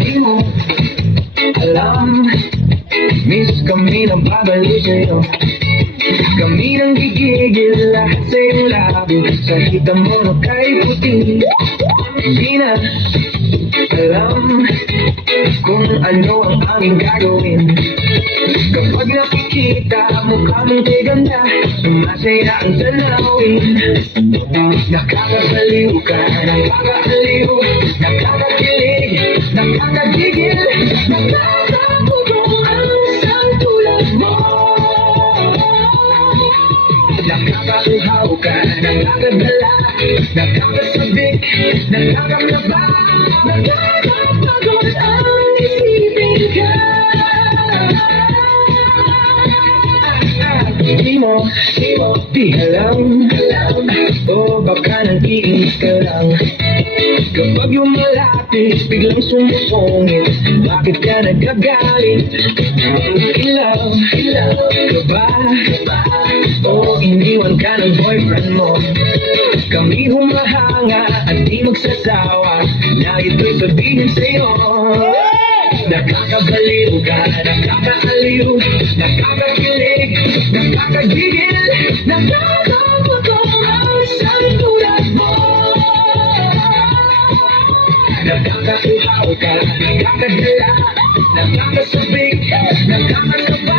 Di mo alam, miss kami ng babalik sa'yo. Kami nang gigigil lahat sa iyong labi. Sa hita mo na kay puti. Di na alam kung ano ang aming gagawin. Kapag nakikita mukha mong kay ganda, sumasaya ang tanawin. Nakakabaliw ka, nakakaaliw, nakakakilig, nakakagigil, nakakapugong ang isang tulad mo. Nakakauhaw ka, nakakadala, nakakasabik, nakakakaba, nakakapagod ang isipin ka. Di alam, o baka nag-iinis ka lang. Kapag lumalapit, biglang sumusungit, bakit ka nagagalit? Ilaw ka ba? O iniwan ka ng boyfriend mo? Kami humahanga at di magsasawa na ito'y sabihin sa'yo. Nakakabaliw ka, nakakaaliw, nakakakilig, nakakagigil, nakakapagod ang isang tulad mo. Nakakauhaw ka, nakakadala, nakakasabik, nakakakaba,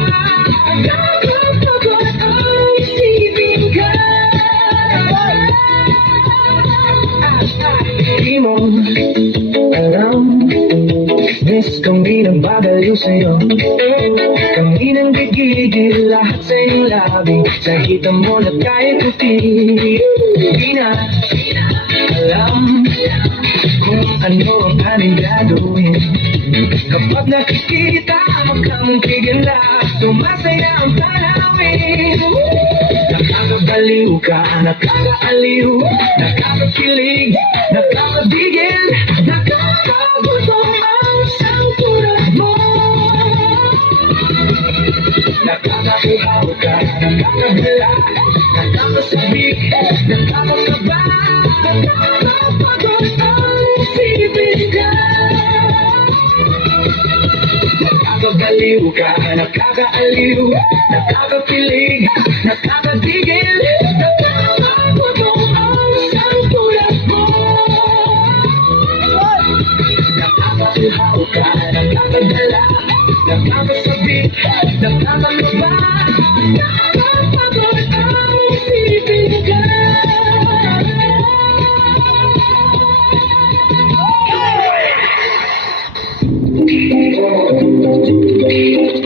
nakakapagod ang isipin ka. Di mo alam, miss kami nang babaliw sa'yo. Kami nang gigigil lahat sa iyong labi. Sa hita mo na kahit puti. Di na alam kung ano ang aming gagawin. Kapag nakikita mukha mong kigala, sumasaya ang tanawin. Nakakabaliw ka, nakakaaliw, nakakakilig, nakakabigil, nakakagutong ang isang tulad mo. Nakakauhaw ka, nakakadala, nakakasabik, nakakakaba, nakakapagod ang isipin ka. Nakakabaliw ka, nakakaaliw, nakakakilig, nakakabigil, nakakagutong ang isang tulad mo. Nakakauhaw ka, nakakadala, nakakasabik, nakakakaba, nakakapagod ang isipin ka. Hey!